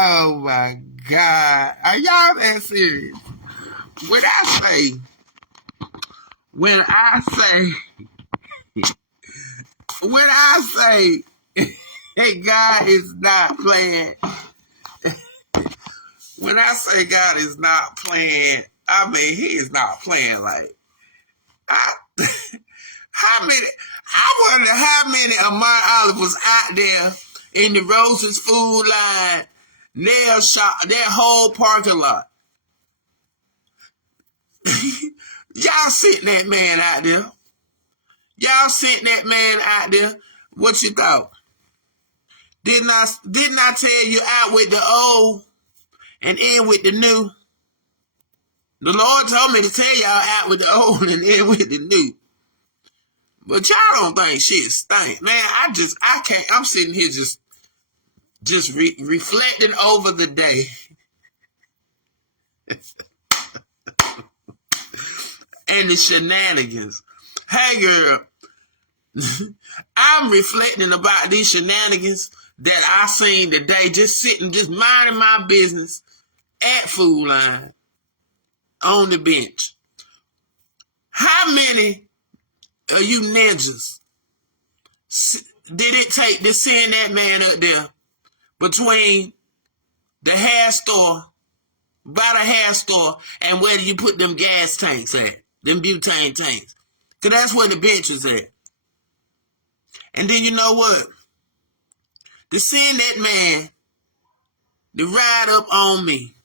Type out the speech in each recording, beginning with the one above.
Oh my God. Are y'all that serious? When I say hey, God is not playing. When I say God is not playing, I mean he is not playing like how many I wonder how many of my Olive was out there in the Rose's food line, nail shop, that whole parking lot. Y'all sent that man out there. Y'all sent that man out there. What you thought? Didn't I tell you out with the old and in with the new? The Lord told me to tell y'all out with the old and in with the new. But y'all don't think shit stink. Man, I can't. I'm sitting here just reflecting over the day. And the shenanigans. Hey, girl. I'm reflecting about these shenanigans that I seen today, just sitting, just minding my business at Food Line on the bench. How many of you ninjas did it take to send that man up there between the hair store, by the hair store, and where do you put them gas tanks at? Them butane tanks. Because that's where the bench was at. And then you know what? To send that man to ride up on me.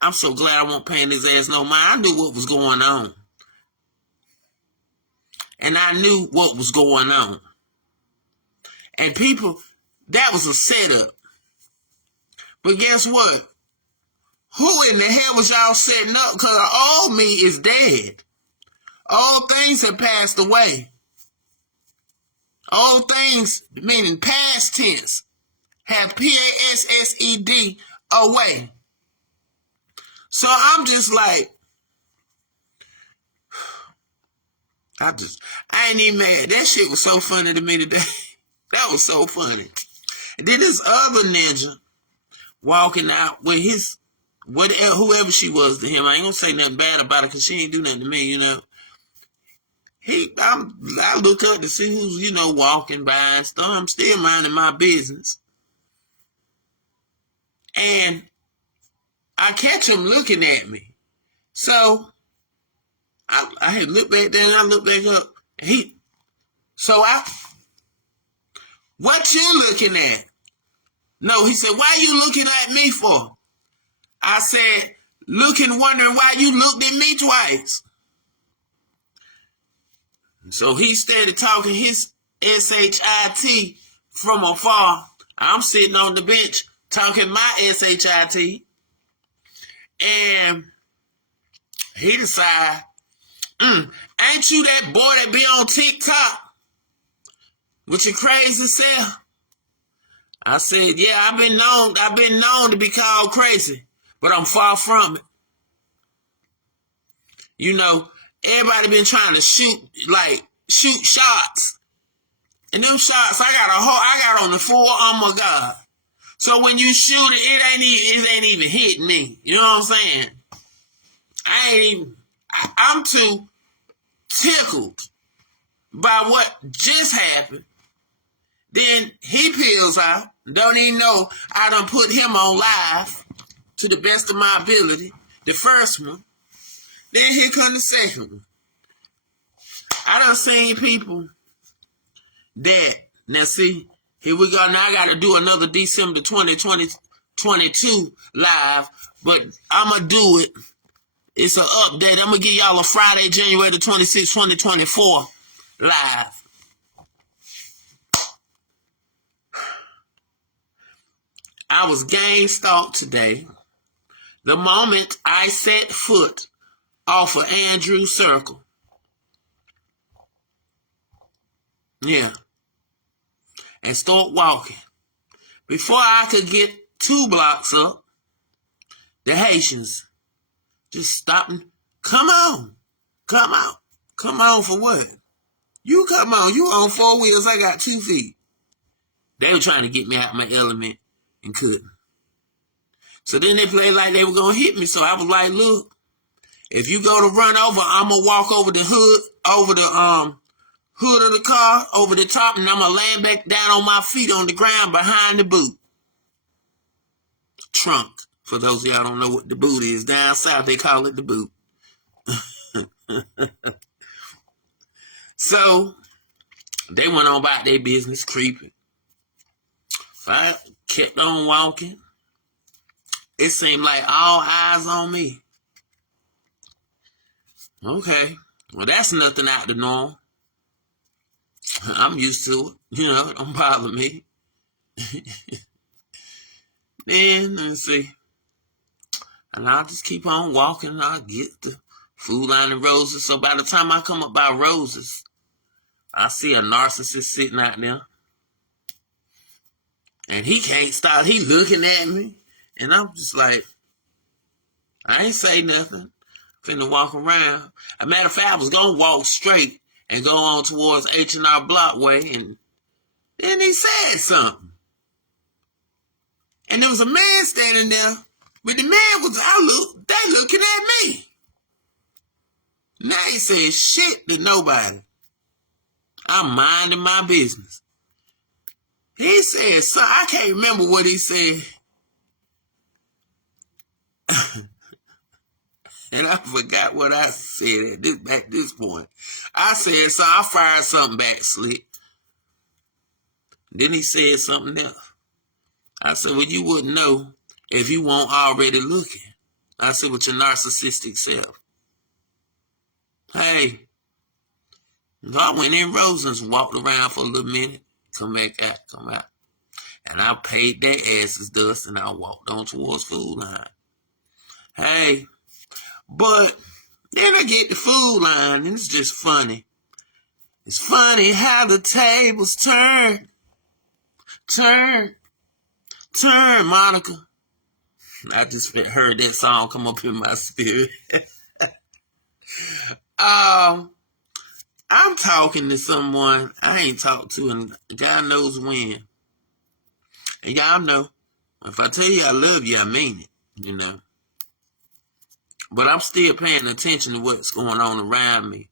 I'm so glad I won't paying his ass no mind. I knew what was going on. And I knew what was going on. And people, that was a setup. But guess what? Who in the hell was y'all setting up? Because old me is dead. All things have passed away. All things, meaning past tense, have P-A-S-S-E-D away. So I'm just like, I ain't even mad. That shit was so funny to me today. That was so funny. And then this other ninja walking out with his, whoever she was to him. I ain't gonna say nothing bad about it because she ain't do nothing to me, you know. I look up to see who's, you know, walking by and stuff. I'm still minding my business. And I catch him looking at me. So I had looked back there and I looked back up. What you looking at? No, he said, why you looking at me for? I said, wondering why you looked at me twice. So he started talking his SHIT from afar. I'm sitting on the bench talking my SHIT. And he decided, ain't you that boy that be on TikTok with your crazy self? I said, yeah, I've been known to be called crazy, but I'm far from it. You know, everybody been trying to shoot shots. And them shots, I got on the full armor of God. So when you shoot it, it ain't even hitting me. You know what I'm saying? I'm too tickled by what just happened. Then he peels out. Don't even know I done put him on live to the best of my ability. The first one. Then here comes the second one. I done seen people that, now see, here we go. Now I got to do another December 2022 live, but I'm going to do it. It's an update. I'm going to give y'all a Friday, January the 26th, 2024 live. I was gang stalked today. The moment I set foot off of Andrew Circle. Yeah. And start walking. Before I could get 2 blocks up, the Haitians just stopped and, come on. Come on. Come on for what? You come on. You on 4 wheels. I got 2 feet. They were trying to get me out of my element and couldn't. So then they played like they were going to hit me. So I was like, look, if you go to run over, I'm going to walk over the hood, over the hood of the car, over the top, and I'm going to land back down on my feet on the ground behind the boot. Trunk. For those of y'all don't know what the boot is. Down south, they call it the boot. So they went on about their business, creeping. So I kept on walking. It seemed like all eyes on me. Okay. Well, that's nothing out of the norm. I'm used to it. You know, it don't bother me. Then, let's see. And I'll just keep on walking and I'll get the Food Line and Roses. So by the time I come up by Roses, I see a narcissist sitting out there. And he can't stop. He looking at me. And I'm just like, I ain't say nothing. Finna walk around. As a matter of fact, I was going to walk straight and go on towards H&R Blockway. And then he said something. And there was a man standing there. But the man was they looking at me. Now he said shit to nobody. I'm minding my business. He said, so I can't remember what he said. And I forgot what I said at this point. I said, so I fired something back, slick. Then he said something else. I said, well, you wouldn't know if you weren't already looking. I said, with your narcissistic self. Hey. So I went in Rosens, walked around for a little minute, come out. And I paid their asses dust, and I walked on towards Food Line. Hey. But then I get the Food Line, and it's just funny. It's funny how the tables turn. Turn, Monica. I just heard that song come up in my spirit. I'm talking to someone I ain't talked to, and God knows when. And y'all know, if I tell you I love you, I mean it, you know. But I'm still paying attention to what's going on around me.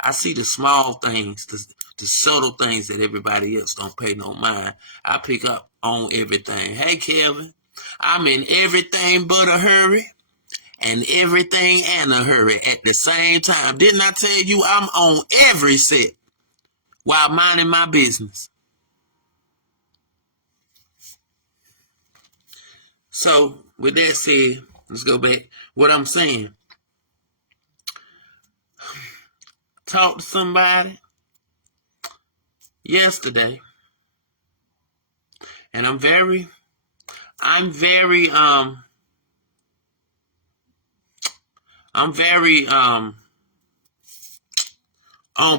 I see the small things, the subtle things that everybody else don't pay no mind. I pick up on everything. Hey, Kevin, I'm in everything but a hurry and everything and a hurry at the same time. Didn't I tell you I'm on every set while minding my business? So, with that said, let's go back. What I'm saying. Talked to somebody yesterday, and I'm very on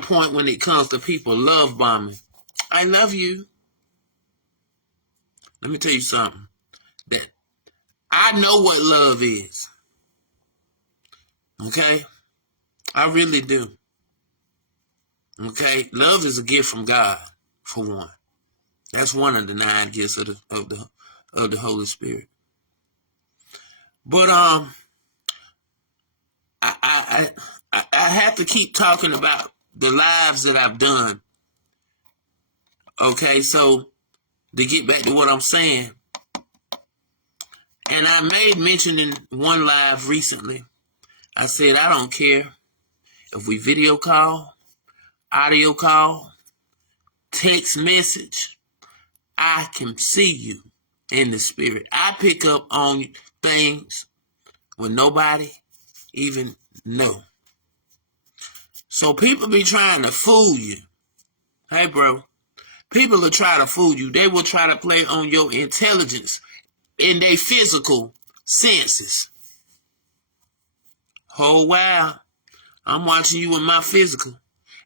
point when it comes to people love bombing. I love you. Let me tell you something. That I know what love is. Okay? I really do. Okay? Love is a gift from God, for one. That's one of the 9 gifts of the Holy Spirit. But I have to keep talking about the lives that I've done. Okay, so to get back to what I'm saying, and I made mention in one live recently, I said I don't care if we video call, audio call, text message, I can see you in the spirit. I pick up on things when nobody even know. So people be trying to fool you. Hey, bro. People will try to fool you. They will try to play on your intelligence in their physical senses. Oh, wow. I'm watching you in my physical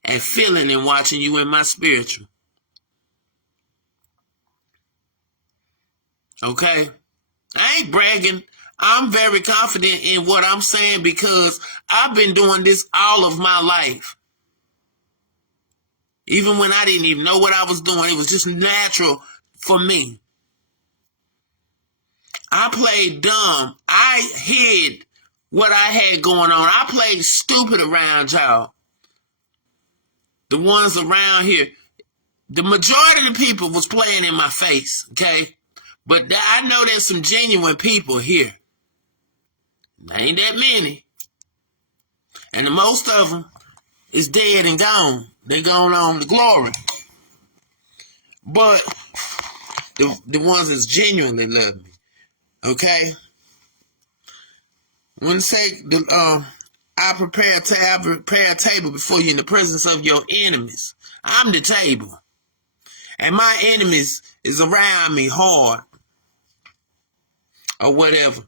and feeling and watching you in my spiritual. Okay? I ain't bragging. I'm very confident in what I'm saying because I've been doing this all of my life. Even when I didn't even know what I was doing, it was just natural for me. I played dumb. I hid what I had going on. I played stupid around y'all. The ones around here. The majority of the people was playing in my face, okay? But I know there's some genuine people here. Ain't that many. And the most of them is dead and gone. They gone on to glory. But the ones that's genuinely love me, okay? When say I prepare a table before you in the presence of your enemies. I'm the table. And my enemies is around me hard. Or whatever.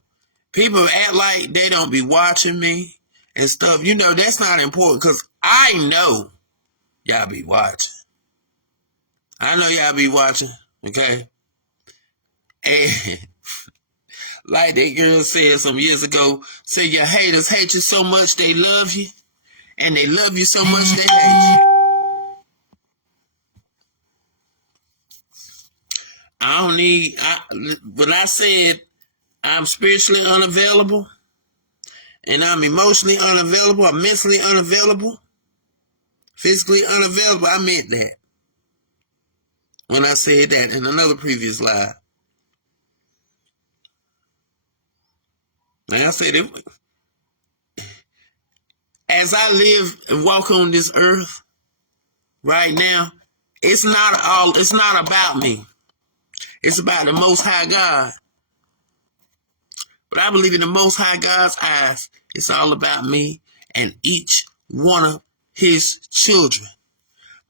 People act like they don't be watching me and stuff. You know, that's not important because I know y'all be watching. I know y'all be watching, okay? And like that girl said some years ago, say your haters hate you so much they love you, and they love you so much they hate you. When I said I'm spiritually unavailable, and I'm emotionally unavailable, I'm mentally unavailable, physically unavailable, I meant that. When I said that in another previous live. Like I said, as I live and walk on this earth right now, it's not about me. It's about the Most High God. But I believe in the Most High God's eyes, it's all about me and each one of his children.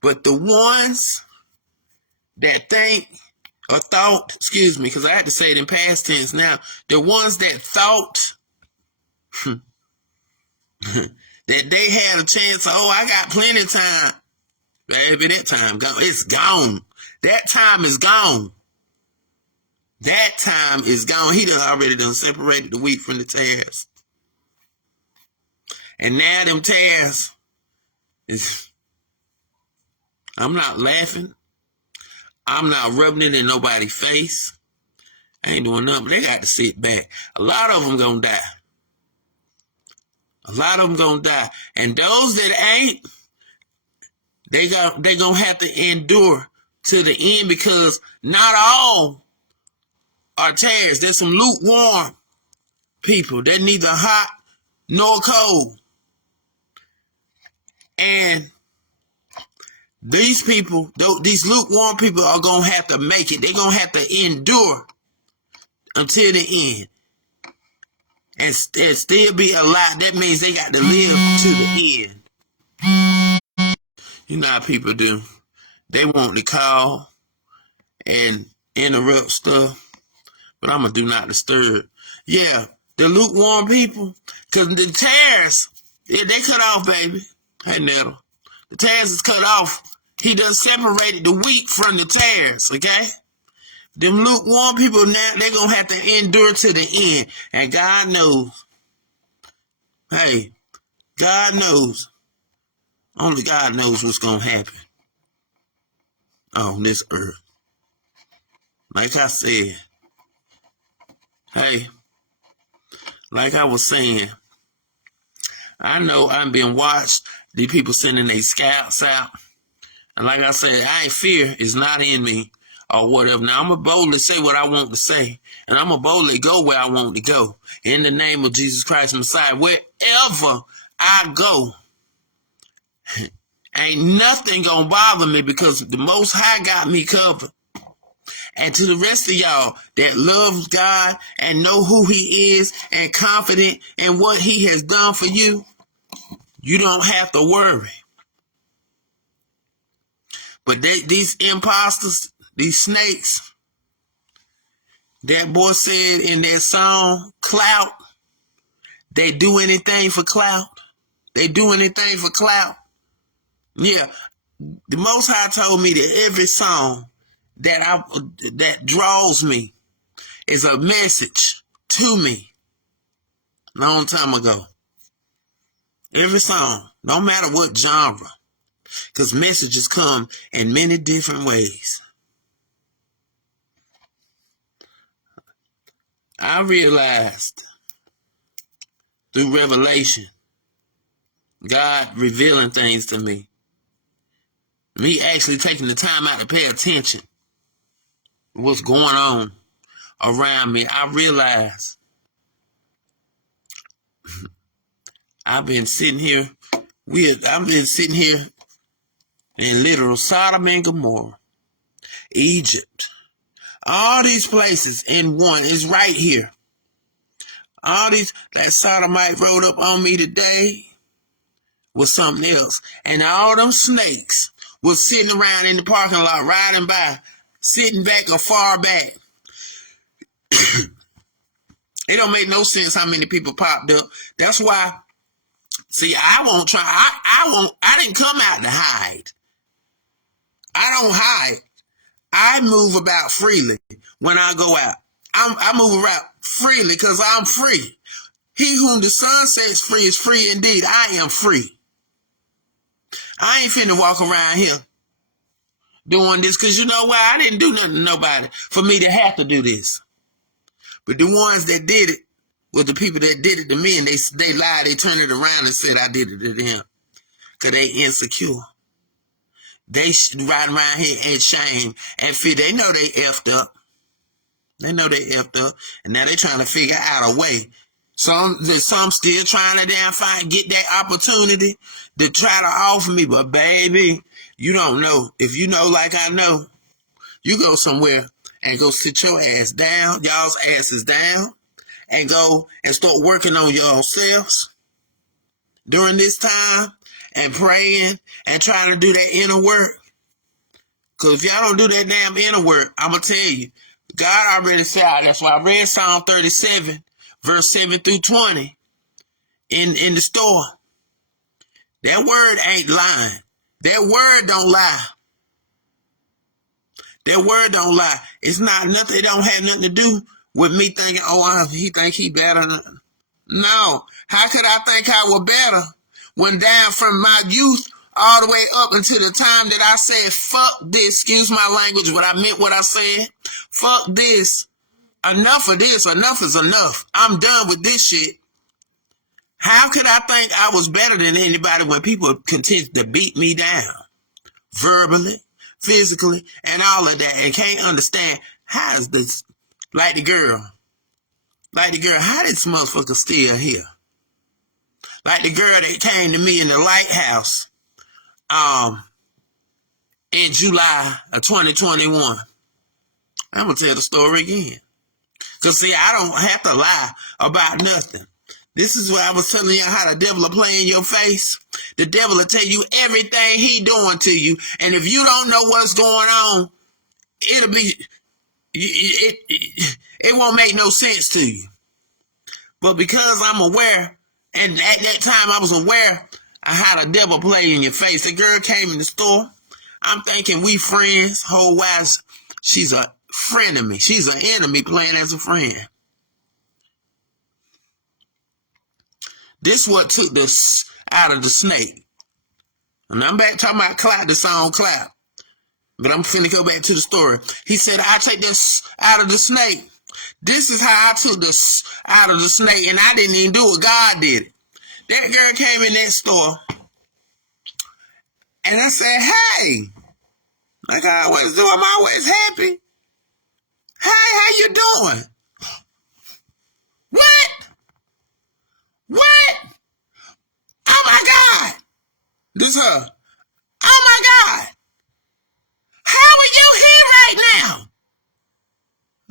But the ones that think or thought, because I had to say it in past tense now, the ones that thought that they had a chance, I got plenty of time. Baby, that time gone. It's gone. That time is gone. That time is gone. He already separated the wheat from the tares. And now them tares I'm not laughing. I'm not rubbing it in nobody's face. I ain't doing nothing. They got to sit back. A lot of them gonna die. A lot of them gonna die. And those that ain't, they gonna have to endure to the end because not all are tares. There's some lukewarm people. They're neither hot nor cold. And these people, these lukewarm people are going to have to make it. They're going to have to endure until the end. And still be alive. That means they got to live to the end. You know how people do. They want to call and interrupt stuff. But I'm going to do not disturb. Yeah, the lukewarm people. Because the tares, they cut off, baby. Hey, Nettle. The tares is cut off. He done separated the wheat from the tares, okay? Them lukewarm people now, they're going to have to endure to the end. And God knows. Hey, God knows. Only God knows what's going to happen on this earth. Like I said, hey, like I was saying, I know I'm being watched. These people sending their scouts out. And like I said, I ain't fear is not in me or whatever. Now, I'm going to boldly say what I want to say. And I'm going to boldly go where I want to go. In the name of Jesus Christ Messiah. Wherever I go, ain't nothing going to bother me because the Most High got me covered. And to the rest of y'all that love God and know who he is and confident in what he has done for you, you don't have to worry. But these imposters, these snakes, that boy said in that song, clout, they do anything for clout. They do anything for clout. Yeah, the Most High told me that every song that draws me is a message to me. Long time ago. Every song, no matter what genre, because messages come in many different ways. I realized through revelation, God revealing things to me, me actually taking the time out to pay attention to what's going on around me, I realized I've been sitting here in literal Sodom and Gomorrah, Egypt. All these places in one is right here. All these, that sodomite rode up on me today was something else. And all them snakes was sitting around in the parking lot, riding by, sitting back or far back. It don't make no sense how many people popped up. That's why, see, I didn't come out to hide. I don't hide. I move about freely when I go out. I move around freely because I'm free. He whom the Son sets free is free indeed. I am free. I ain't finna walk around here doing this because you know why? I didn't do nothing to nobody for me to have to do this. But the ones that did it were the people that did it to me, and they lied. They turned it around and said I did it to them because they insecure. They ride around here in shame and fear. They know they effed up. They know they effed up, and now they trying to figure out a way. Some still trying to get that opportunity to try to offer me, but baby, you don't know. If you know like I know, you go somewhere and go sit your ass down, y'all's asses down, and go and start working on yourselves during this time and praying and trying to do that inner work. Because if y'all don't do that damn inner work, I'm going to tell you, God already said, that's why I read Psalm 37, verse 7 through 20 in the store. That word ain't lying. That word don't lie. That word don't lie. It's not nothing. It don't have nothing to do with me thinking, he think he better. No. How could I think I was better when down from my youth all the way up until the time that I said, fuck this, excuse my language, but I meant what I said. Fuck this. Enough of this. Enough is enough. I'm done with this shit. How could I think I was better than anybody when people continue to beat me down? Verbally, physically, and all of that, and can't understand how is this, like the girl, how this motherfucker still here? Like the girl that came to me in the lighthouse, in July of 2021. I'm gonna tell the story again. Cause see, I don't have to lie about nothing. This is what I was telling you how the devil will play in your face. The devil will tell you everything he doing to you. And if you don't know what's going on, it won't make no sense to you. But because I'm aware, and at that time I was aware of how the devil play in your face. The girl came in the store. I'm thinking we friends, whole wise. She's a friend of me. She's an enemy playing as a friend. This what took this out of the snake. And I'm back talking about clap, the song clap. But I'm finna go back to the story. He said, I take this out of the snake. This is how I took this out of the snake, and I didn't even do it. God did it. That girl came in that store, and I said, hey, like I always do, I'm always happy. Hey, how you doing? What? What? Oh my God. This her. Oh my God. How are you here right now?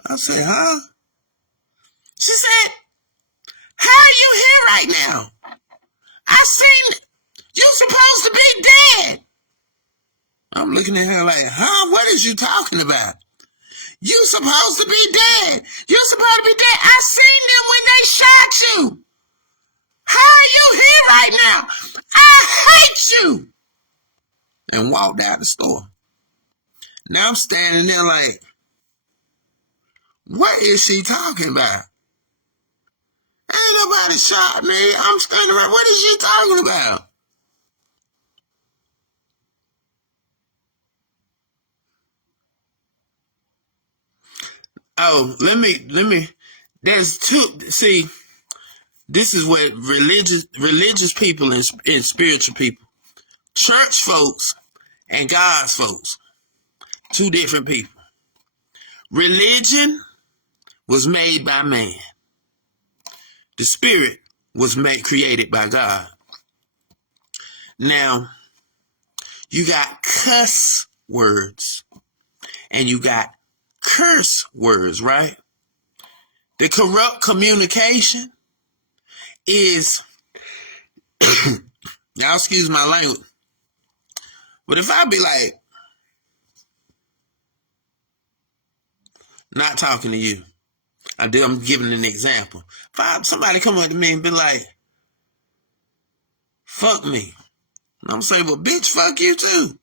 I said, huh? She said, how are you here right now? I seen you supposed to be dead. I'm looking at her like, huh? What is you talking about? You supposed to be dead. You supposed to be dead. I seen them when they shot you. How are you here right now? I hate you. And walked out the store. Now I'm standing there like, what is she talking about? Ain't nobody shot me. I'm standing around. What is she talking about? Oh, let me. There's two. See, this is what religious people and spiritual people, church folks and God's folks, two different people. Religion was made by man. The spirit was created by God. Now, you got cuss words and you got curse words, right? The corrupt communication is, y'all excuse my language, but if I be like, not talking to you, I'm giving an example. If somebody come up to me and be like, fuck me, and I'm saying, well, bitch, fuck you too.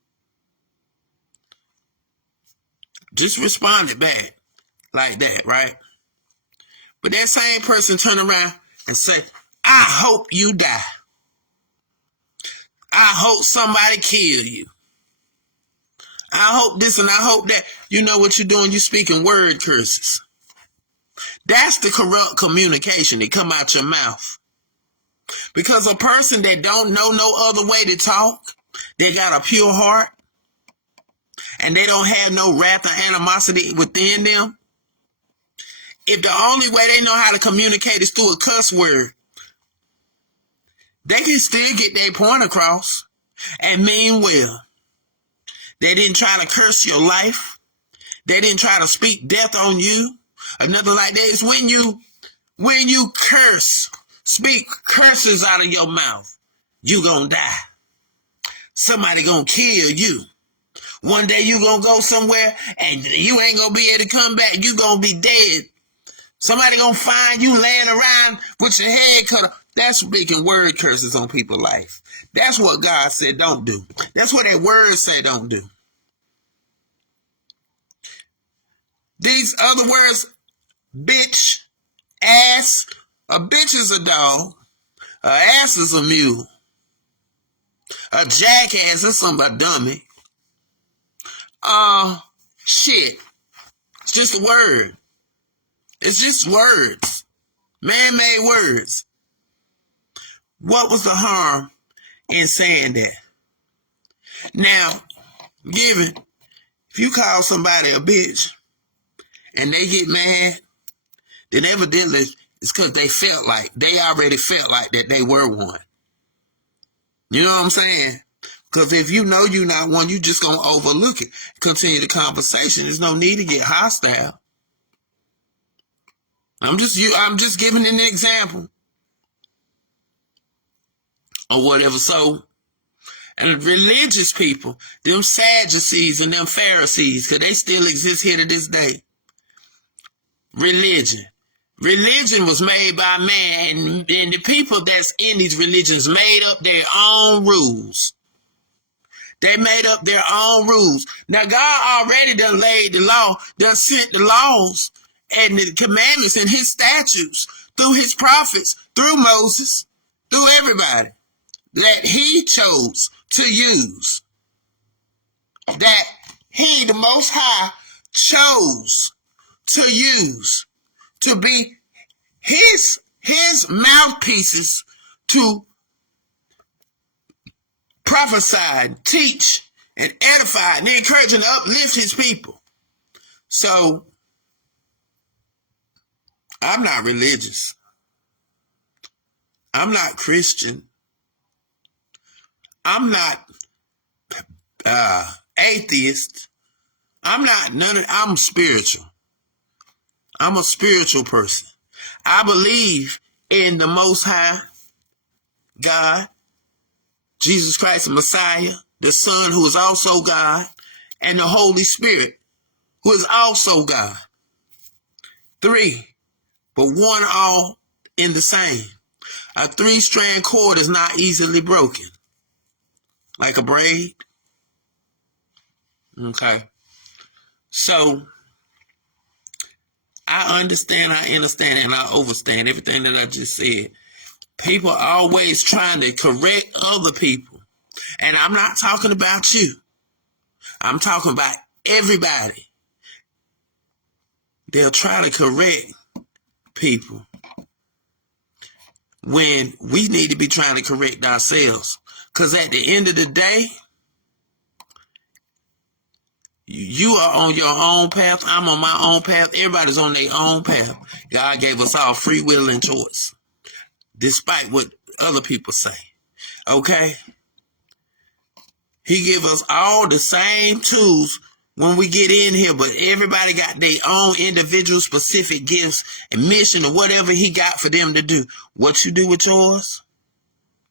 Just responded back like that, right? But that same person turn around and say, I hope you die. I hope somebody kill you. I hope this and I hope that. You know what you're doing? You're speaking word curses. That's the corrupt communication that come out your mouth. Because a person that don't know no other way to talk, they got a pure heart, and they don't have no wrath or animosity within them, if the only way they know how to communicate is through a cuss word, they can still get their point across and mean well. They didn't try to curse your life. They didn't try to speak death on you or nothing like that. It's when you curse, speak curses out of your mouth, you gonna die. Somebody gonna kill you. One day you gonna go somewhere and you ain't gonna be able to come back. You gonna be dead. Somebody gonna find you laying around with your head cut off. That's speaking word curses on people's life. That's what God said don't do. That's what that word say don't do. These other words, bitch, ass, a bitch is a dog, a ass is a mule, a jackass is a dummy. Shit. It's just a word. It's just words. Man-made words. What was the harm in saying that? Now, given, if you call somebody a bitch and they get mad, then evidently it's because they already felt like that they were one. You know what I'm saying? Because if you know you're not one, you just going to overlook it. Continue the conversation. There's no need to get hostile. I'm just giving an example or whatever. So, and religious people, them Sadducees and them Pharisees, because they still exist here to this day. Religion was made by man, and the people that's in these religions made up their own rules. They made up their own rules. Now, God already done laid the law, done sent the laws and the commandments and his statutes through his prophets, through Moses, through everybody that he chose to use. That he, the Most High, chose to use to be his mouthpieces to prophesy, teach, and edify, and encourage and uplift his people. So, I'm not religious. I'm not Christian. I'm not atheist. I'm spiritual. I'm a spiritual person. I believe in the Most High God, Jesus Christ, the Messiah, the Son, who is also God, and the Holy Spirit, who is also God. 3, but one all in the same. A 3-strand cord is not easily broken. Like a braid. Okay. So, I understand, and I overstand everything that I just said. People are always trying to correct other people. And I'm not talking about you. I'm talking about everybody. They'll try to correct people when we need to be trying to correct ourselves. Because at the end of the day, you are on your own path. I'm on my own path. Everybody's on their own path. God gave us all free will and choice, despite what other people say. Okay? He give us all the same tools when we get in here, but everybody got their own individual specific gifts and mission or whatever he got for them to do. What you do with yours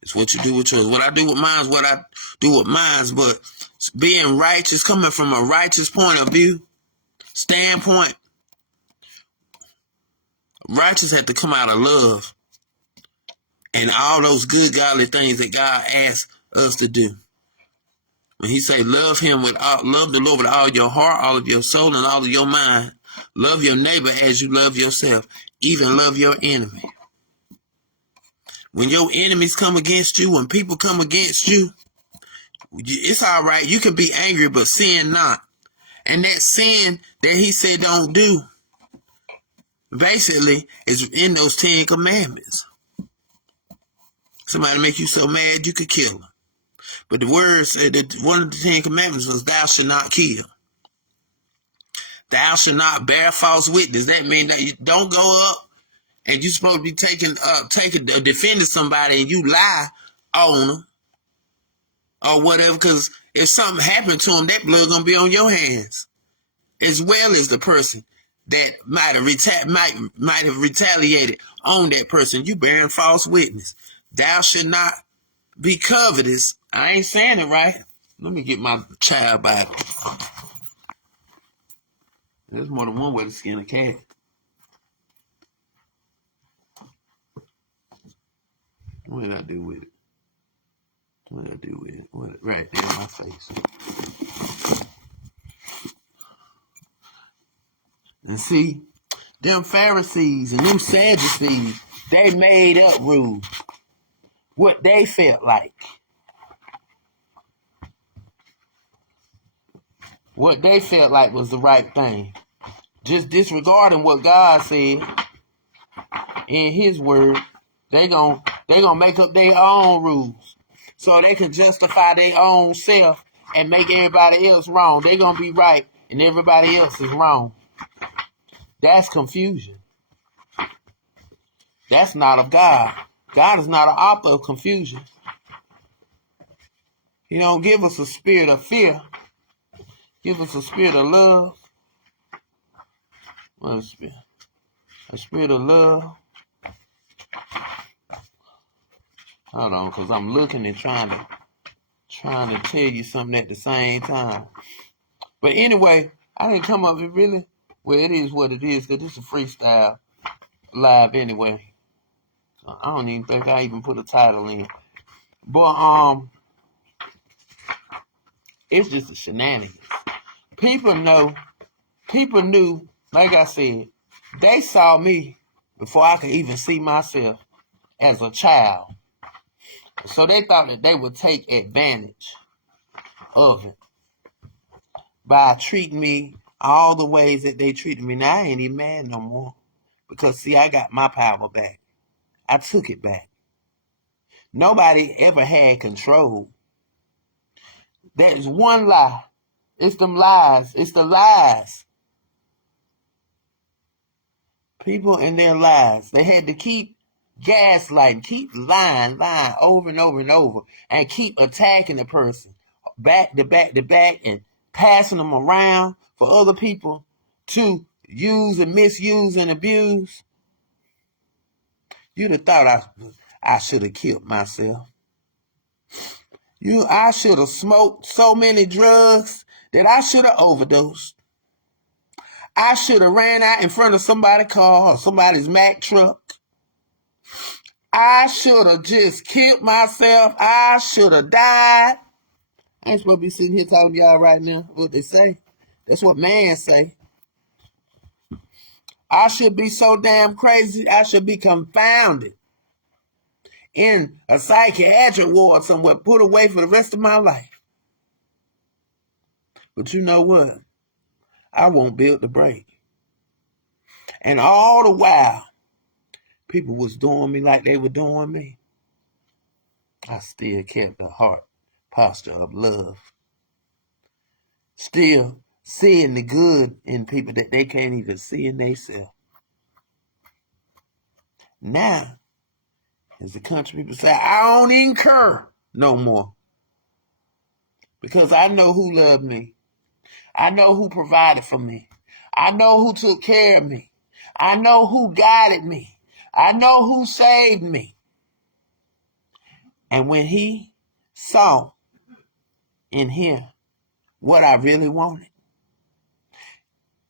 is what you do with yours. What I do with mine is what I do with mine. But being righteous, coming from a righteous point of view, standpoint, righteous had to come out of love and all those good godly things that God asked us to do. When he say love him love the Lord with all your heart, all of your soul, and all of your mind. Love your neighbor as you love yourself. Even love your enemy. When your enemies come against you, when people come against you, it's all right. You can be angry, but sin not. And that sin that he said don't do, basically, is in those 10 commandments. Somebody make you so mad you could kill them. But the word said that one of the 10 commandments was thou shalt not kill. Thou shalt not bear false witness. That means that you don't go up and you're supposed to be defending somebody and you lie on them or whatever, because if something happened to them, that blood gonna be on your hands, as well as the person that might have retaliated on that person. You bearing false witness. Thou shalt not be covetous. I ain't saying it right. Let me get my child Bible. There's more than one way to skin a cat. What did I do with it? Right there in my face. And see, them Pharisees and them Sadducees, they made up rules. What they felt like. What they felt like was the right thing. Just disregarding what God said in his word, they gonna make up their own rules so they can justify their own self and make everybody else wrong. They gonna be right and everybody else is wrong. That's confusion. That's not of God. God is not an author of confusion. He don't give us a spirit of fear. Give us a spirit of love. What is spirit? A spirit of love. Hold on, because I'm looking and trying to tell you something at the same time. But anyway, I didn't come up with really. Well, it is what it is, because it's a freestyle live anyway. I don't even think I even put a title in. But it's just a shenanigans. People knew, like I said, they saw me before I could even see myself as a child. So they thought that they would take advantage of it by treating me all the ways that they treated me. Now I ain't even mad no more. Because see, I got my power back. I took it back. Nobody ever had control. There's one lie. It's them lies. It's the lies. People and their lies. They had to keep gaslighting, keep lying over and over and over, and keep attacking the person back to back to back and passing them around for other people to use and misuse and abuse. You'd have thought I should have killed myself. I should have smoked so many drugs that I should have overdosed. I should have ran out in front of somebody's car or somebody's Mack truck. I should have just killed myself. I should have died. I ain't supposed to be sitting here telling y'all right now what they say. That's what man say. I should be so damn crazy. I should be confounded in a psychiatric ward somewhere, put away for the rest of my life. But you know what? I won't build the break. And all the while, people was doing me like they were doing me, I still kept a heart posture of love. Still seeing the good in people that they can't even see in themselves. Now, as the country people say, I don't incur no more. Because I know who loved me. I know who provided for me. I know who took care of me. I know who guided me. I know who saved me. And when he saw in him what I really wanted,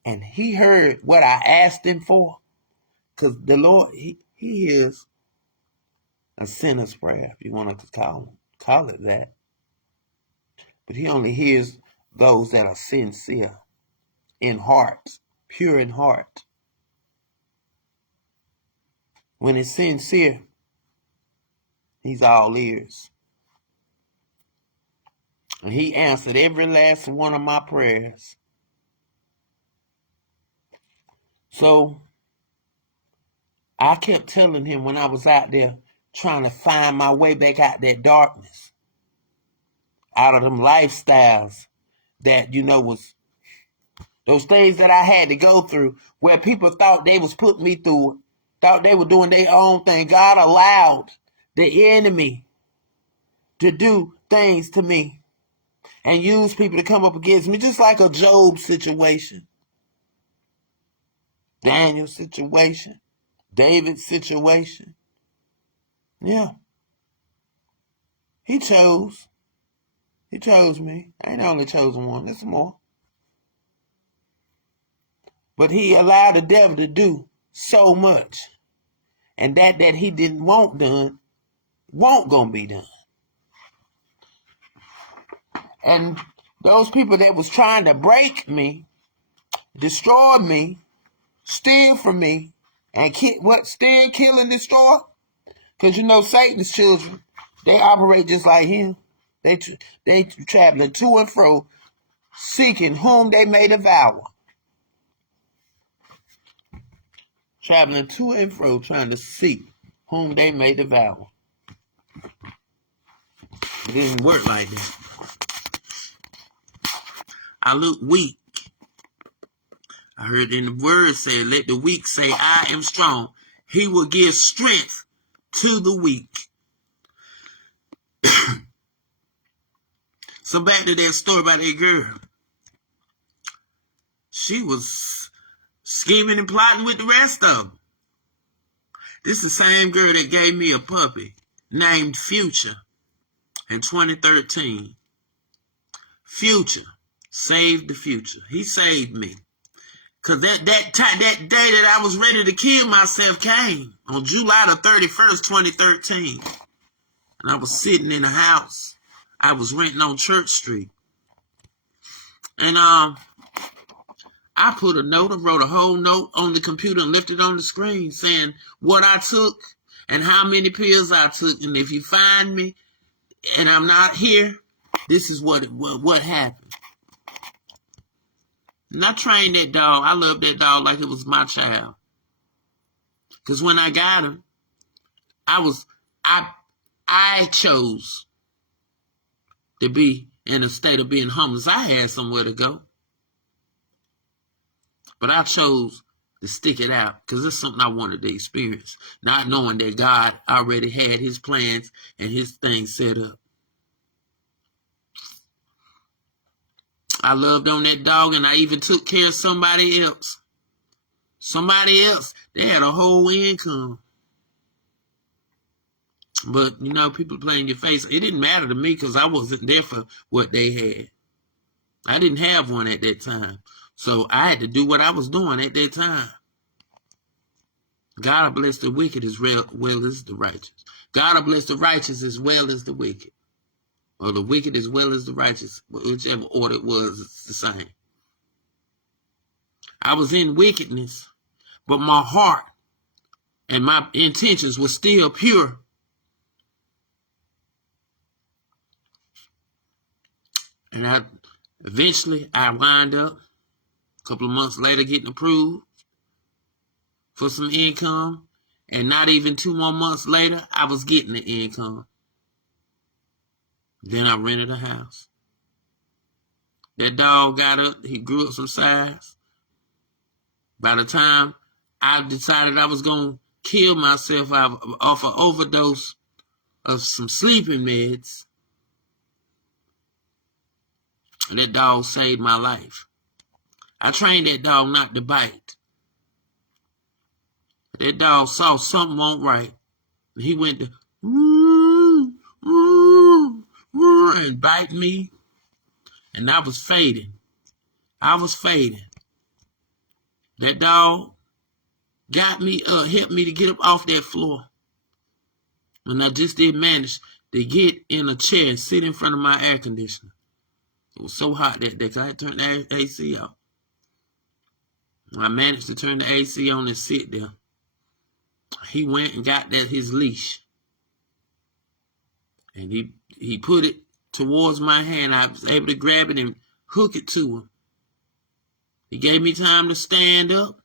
and he heard what I asked him for, because the Lord, he hears a sinner's prayer, if you want to call it that. But he only hears those that are sincere in heart, pure in heart. When it's sincere, he's all ears. And he answered every last one of my prayers. So I kept telling him when I was out there trying to find my way back out that darkness, out of them lifestyles that, was those things that I had to go through where people thought they was putting me through, thought they were doing their own thing. God allowed the enemy to do things to me and use people to come up against me, just like a Job situation, Daniel's situation, David's situation. Yeah. He chose me. I ain't the only chosen one. There's more. But he allowed the devil to do so much. And that he didn't want done, won't gonna be done. And those people that was trying to break me, destroy me, steal from me, and steal, kill, and destroy? Because Satan's children, they operate just like him. They traveling to and fro, seeking whom they may devour. Traveling to and fro, trying to seek whom they may devour. It didn't work like that. I look weak. I heard in the word say, let the weak say, I am strong. He will give strength to the weak. So back to that story about that girl. She was scheming and plotting with the rest of them. This is the same girl that gave me a puppy named Future in 2013. Future saved the future. He saved me. Because that day that I was ready to kill myself came on July the 31st, 2013. And I was sitting in a house I was renting on Church Street. And I put a note, I wrote a whole note on the computer and left it on the screen saying what I took and how many pills I took. And if you find me and I'm not here, this is what happened. And I trained that dog. I loved that dog like it was my child. Because when I got him, I chose to be in a state of being homeless. I had somewhere to go. But I chose to stick it out because it's something I wanted to experience, not knowing that God already had his plans and his things set up. I loved on that dog, and I even took care of somebody else. They had a whole income. But, people play in your face. It didn't matter to me because I wasn't there for what they had. I didn't have one at that time. So I had to do what I was doing at that time. God will bless the wicked as well as the righteous. God will bless the righteous as well as the wicked. Or the wicked as well as the righteous. Whichever order it was, it's the same. I was in wickedness, but my heart and my intentions were still pure. And eventually I wind up a couple of months later getting approved for some income. And not even 2 more months later, I was getting the income. Then I rented a house. That dog got up. He grew up some size. By the time I decided I was going to kill myself off an overdose of some sleeping meds, that dog saved my life. I trained that dog not to bite. That dog saw something won't right. And he went to and bite me. And I was fading. That dog got me up, helped me to get up off that floor. And I just did manage to get in a chair and sit in front of my air conditioner. It was so hot that day because I had turned the AC off. I managed to turn the AC on and sit there. He went and got his leash. And he put it towards my hand. I was able to grab it and hook it to him. He gave me time to stand up.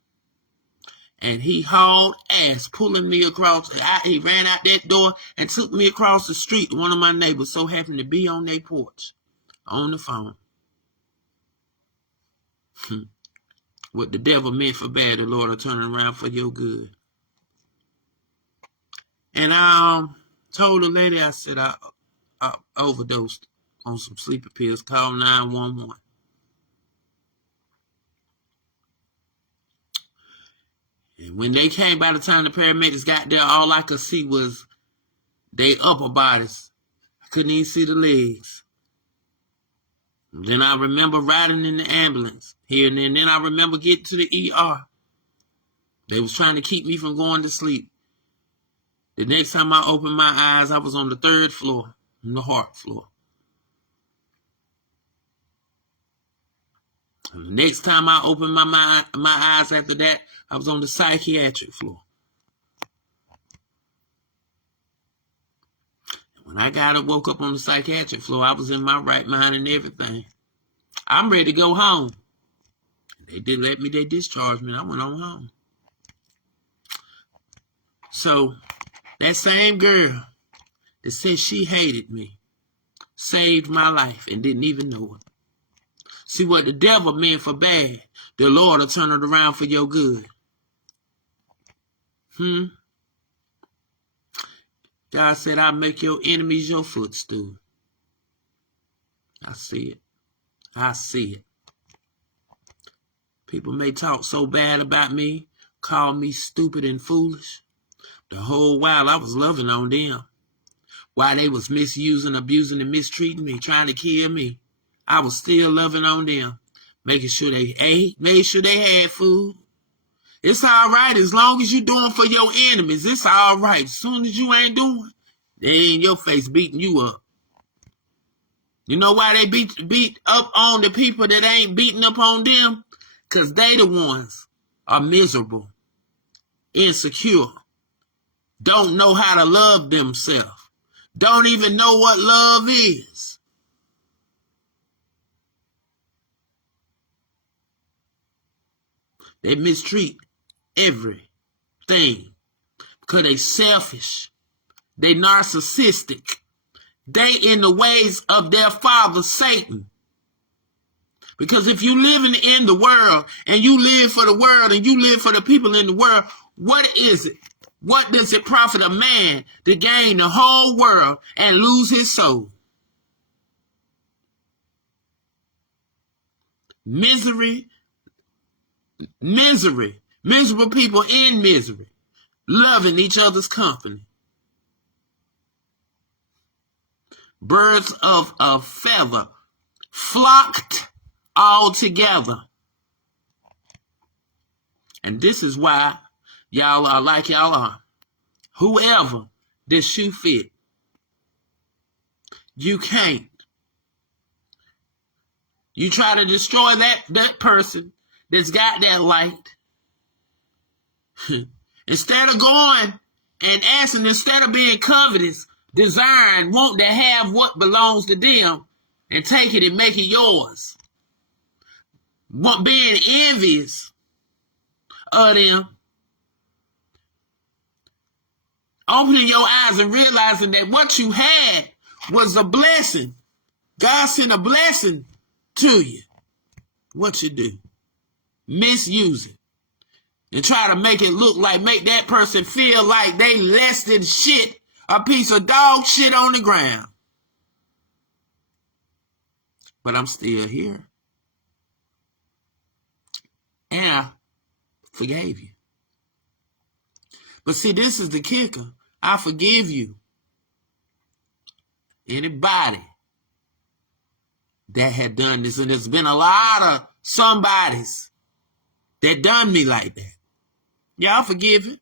And he hauled ass, pulling me across. He ran out that door and took me across the street. One of my neighbors so happened to be on their porch, on the phone. What the devil meant for bad, the Lord will turn it around for your good. And I told the lady, I said I overdosed on some sleeping pills. Called 911. And when they came, by the time the paramedics got there, all I could see was their upper bodies. I couldn't even see the legs. And then I remember riding in the ambulance here and there. And then I remember getting to the ER. They was trying to keep me from going to sleep. The next time I opened my eyes, I was on the 3rd floor, on the heart floor. And the next time I opened my eyes after that, I was on the psychiatric floor. When I woke up on the psychiatric floor, I was in my right mind and everything. I'm ready to go home. They did let me, they discharged me, and I went on home. So, that same girl that said she hated me saved my life and didn't even know it. See, what the devil meant for bad, the Lord will turn it around for your good. God said, I'll make your enemies your footstool. I see it. I see it. People may talk so bad about me, call me stupid and foolish. The whole while I was loving on them. While they was misusing, abusing, and mistreating me, trying to kill me, I was still loving on them, making sure they ate, made sure they had food. It's all right as long as you're doing for your enemies. It's all right. As soon as you ain't doing, they in your face beating you up. You know why they beat up on the people that ain't beating up on them? Because they the ones are miserable, insecure, don't know how to love themselves, don't even know what love is. They mistreat everything because they selfish, they narcissistic, they in the ways of their father Satan. Because if you living in the world and you live for the world and you live for the people in the world, what is it? What does it profit a man to gain the whole world and lose his soul? Misery. Miserable people in misery, loving each other's company. Birds of a feather flocked all together. And this is why y'all are like y'all are. Whoever this shoe fit, you can't. You try to destroy that person that's got that light. Instead of going and asking, instead of being covetous, desiring, want to have what belongs to them and take it and make it yours. Being envious of them. Opening your eyes and realizing that what you had was a blessing. God sent a blessing to you. What you do? Misuse it. And try to make it look like, make that person feel like they less than shit, a piece of dog shit on the ground. But I'm still here. And I forgave you. But see, this is the kicker. I forgive you. Anybody that had done this, and there's been a lot of somebodies that done me like that. Y'all forgive it.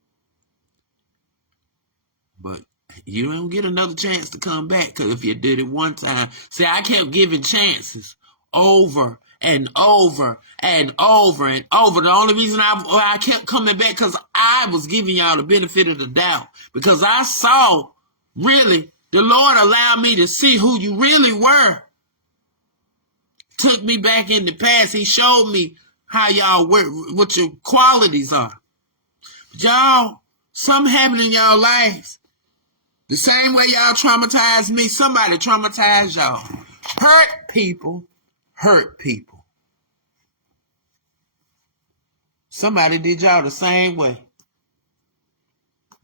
But you don't get another chance to come back, because if you did it one time, see, I kept giving chances over and over and over and over. The only reason I kept coming back, because I was giving y'all the benefit of the doubt, because I saw, really, the Lord allowed me to see who you really were. Took me back in the past. He showed me how y'all were, what your qualities are. But y'all, something happened in y'all lives. The same way y'all traumatized me, somebody traumatized y'all. Hurt people. Somebody did y'all the same way.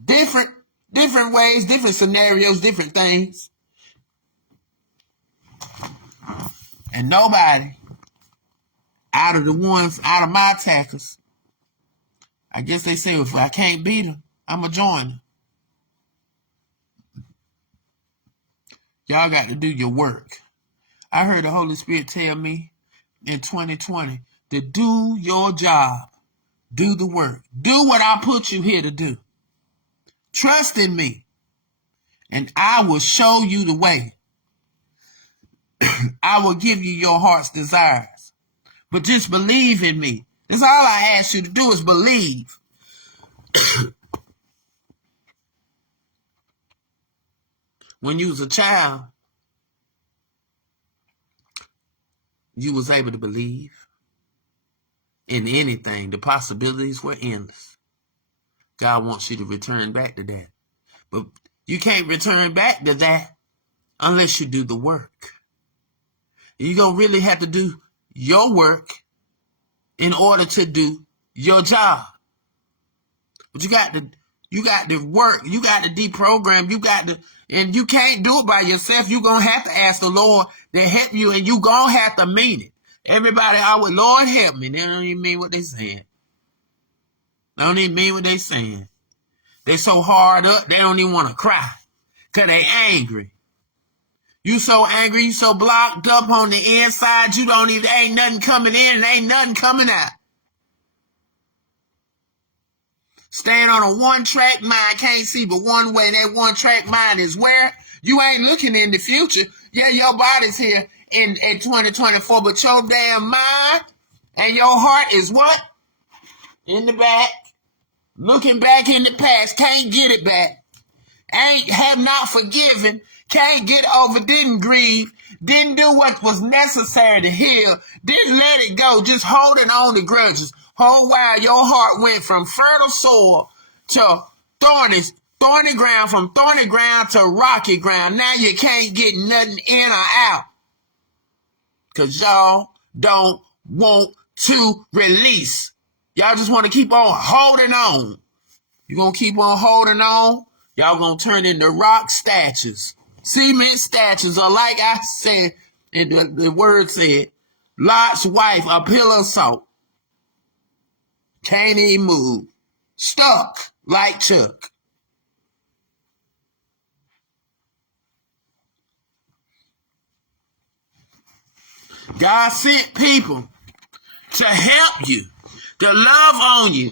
Different ways, different scenarios, different things. And nobody out of my attackers, I guess they say if I can't beat them, I'm going to join them. Y'all got to do your work. I heard the Holy Spirit tell me in 2020 to do your job. Do the work. Do what I put you here to do. Trust in me, and I will show you the way. I will give you your heart's desires. But just believe in me. That's all I ask you to do is believe. When you was a child, you was able to believe in anything. The possibilities were endless. God wants you to return back to that. But you can't return back to that unless you do the work. You're going to really have to do your work in order to do your job. But you got to work. You got to deprogram. And you can't do it by yourself. You're going to have to ask the Lord to help you, and you're going to have to mean it. Everybody always, Lord, help me. They don't even mean what they're saying. They don't even mean what they're saying. They're so hard up, they don't even want to cry because they angry. You so angry, you so blocked up on the inside, ain't nothing coming in and ain't nothing coming out. Staying on a one-track mind, can't see but one way, and that one-track mind is where? You ain't looking in the future. Yeah, your body's here in 2024, but your damn mind and your heart is what? In the back. Looking back in the past, can't get it back. Have not forgiven, can't get over, didn't grieve, didn't do what was necessary to heal, didn't let it go, just holding on to grudges. Whole while your heart went from fertile soil to thorny ground, from thorny ground to rocky ground. Now you can't get nothing in or out because y'all don't want to release. Y'all just want to keep on holding on. You're going to keep on holding on. Y'all going to turn into rock statues. Cement statues, or like I said, and the word said, Lot's wife, a pillar of salt. Can't even move. Stuck like Chuck. God sent people to help you, to love on you.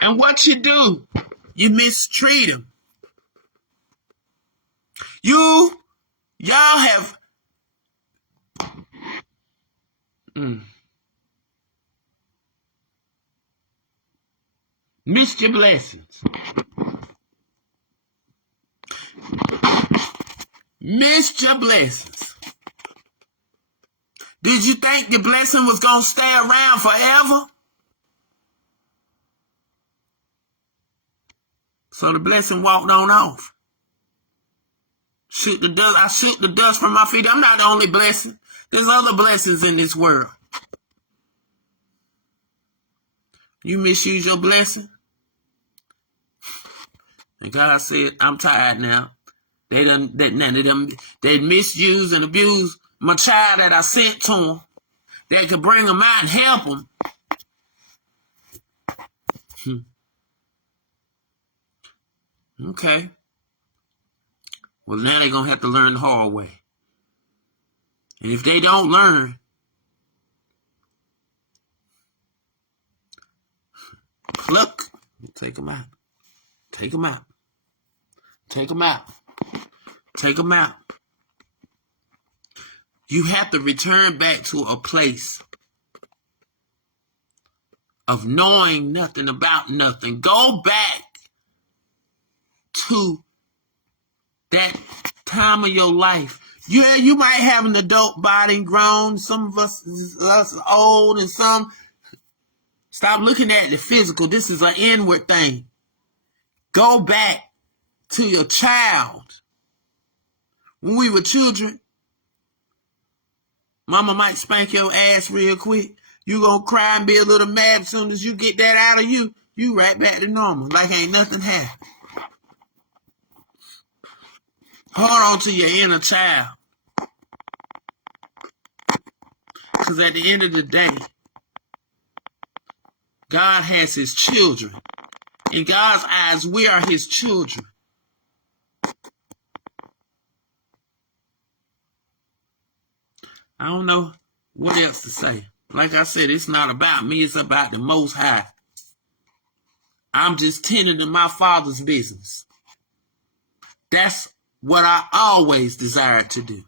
And what you do, you mistreat them. Y'all have missed your blessings. Missed your blessings. Did you think the blessing was going to stay around forever? So the blessing walked on off. I shook the dust from my feet. I'm not the only blessing. There's other blessings in this world. You misuse your blessing? And God said, I'm tired now. They misuse and abuse my child that I sent to them. That could bring them out and help them. Okay. Well, now they're going to have to learn the hard way. And if they don't learn, pluck, take them out. Take them out. Take them out. Take them out. You have to return back to a place of knowing nothing about nothing. Go back to that time of your life. Yeah, you might have an adult body grown. Some of us old and some. Stop looking at the physical. This is an inward thing. Go back to your child. When we were children, mama might spank your ass real quick. You gonna cry and be a little mad. As soon as you get that out of you, you right back to normal. Like ain't nothing happened. Hold on to your inner child. Because at the end of the day, God has his children. In God's eyes, we are his children. I don't know what else to say. Like I said, it's not about me. It's about the Most High. I'm just tending to my Father's business. That's what I always desired to do.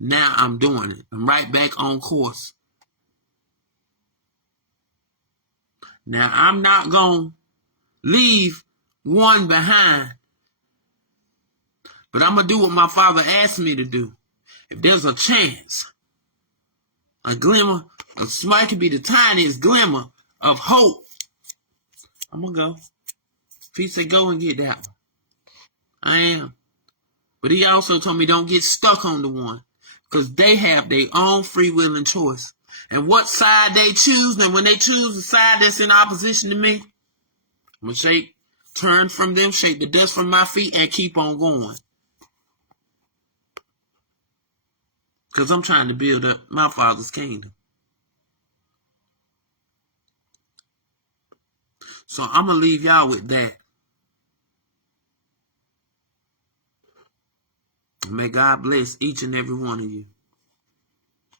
Now I'm doing it. I'm right back on course. Now I'm not going to leave one behind. But I'm going to do what my Father asked me to do. If there's a chance, a glimmer, a smile could be the tiniest glimmer of hope, I'm going to go. If he said go and get that one, I am. But he also told me don't get stuck on the one. Because they have their own free will and choice. And what side they choose, and when they choose the side that's in opposition to me, I'm going to turn from them, shake the dust from my feet, and keep on going. Because I'm trying to build up my Father's kingdom. So I'm going to leave y'all with that. May God bless each and every one of you.